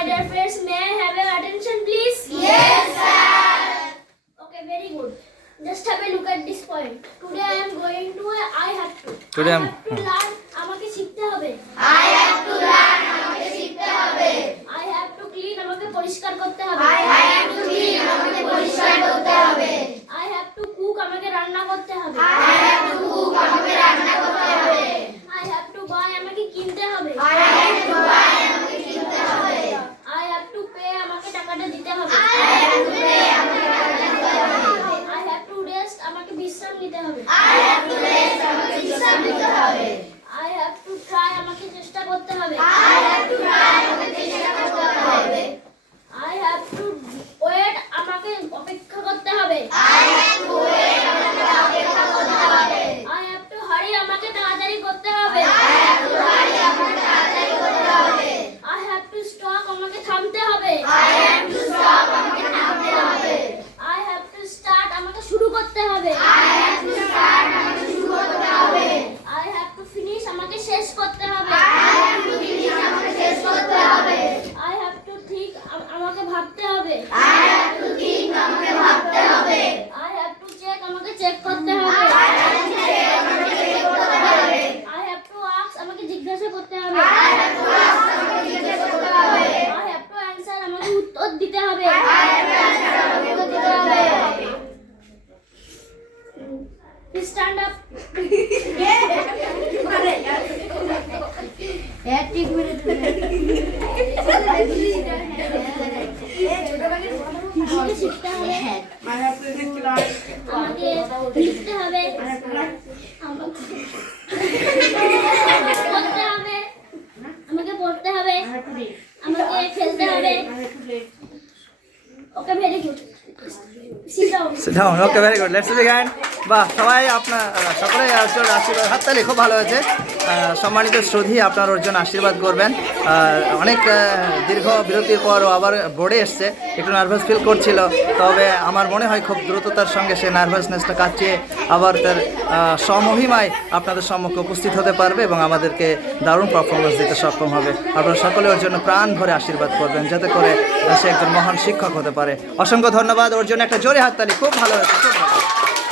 my dear friends, may I have your attention please? Yes, sir. Okay, very good. Just have a look at this point. Today I am going to I have to. Today I I'm- have to learn আমাকে শিখতে হবে। I have to learn, আমাকে শিখতে হবে। I have to clean আমাকে পরিষ্কার করতে হবে। I have to clean, আমাকে পরিষ্কার করতে হবে। I have to cook আমাকে রান্না করতে হবে। I have to cook, আমাকে রান্না করতে হবে। I have to buy আমাকে কিনতে হবে। I have to buy, আমাকে কিনতে হবে। I have to pay আমাকে টাকাটা দিতে হবে। I have to pay, আমাকে টাকা দিতে হবে। I have to rest আমাকে বিশ্রাম নিতে হবে। I have to rest, আমাকে বিশ্রাম নিতে হবে। I have to try আমাকে চেষ্টা করতে হবে। I have to try, আমাকে চেষ্টা করতে হবে। I have to wait আমাকে অপেক্ষা করতে হবে। I have to wait, আমাকে অপেক্ষা করতে হবে। I have to hurry আমাকে তাড়াতাড়ি করতে হবে। I have to hurry, আমাকে তাড়াতাড়ি করতে হবে। I have to stop আমাকে থামতে হবে। I have to stop, আমাকে থামতে হবে। I have to start আমাকে শুরু করতে হবে। I have to start, আমাকে শুরু করতে হবে। I have to finish আমাকে শেষ করতে হবে। I have to finish, আমাকে শেষ করতে হবে। I have to think আমাকে ভাবতে হবে। I have to think, আমাকে ভাবতে হবে। I have to check আমাকে চেক করতে হবে। I have to check, আমাকে চেক করতে হবে। I have to ask আমাকে জিজ্ঞাসা করতে হবে। I have to ask, আমাকে জিজ্ঞেস করতে হবে। I have to answer আমাকে উত্তর দিতে হবে। I have to answer, আমাকে উত্তর দিতে হবে। Please stand up. আমাকে শিখতে হবে। আমাকে লিখতে হবে। আমাকে পড়তে হবে। আমাকে পড়তে হবে। আমাকে খেলতে হবে। Okay, very good. Sit down. Okay very good, let's begin. বাহ, সবাই আপনার সকলে আশীর্বাদ হাততালি, খুব ভালো হয়েছে। সম্মানিত শ্রদ্ধি, আপনার ওর জন্য আশীর্বাদ করবেন। অনেক দীর্ঘ বিরতির পর ও আবার বোর্ডে এসছে, একটু নার্ভাস ফিল করছিল, তবে আমার মনে হয় খুব দ্রুততার সঙ্গে সে নার্ভাসনেসটা কাটিয়ে আবার তার সমহিমায় আপনাদের সম্মুখে উপস্থিত হতে পারবে এবং আমাদেরকে দারুণ পারফরমেন্স দিতে সক্ষম হবে। আপনারা সকলে ওর জন্য প্রাণ ভরে আশীর্বাদ করবেন, যাতে করে সে একজন মহান শিক্ষক হতে পারে। অসংখ্য ধন্যবাদ, ওর জন্য একটা জোরে হাততালি। খুব ভালো হয়েছে, খুব ভালো।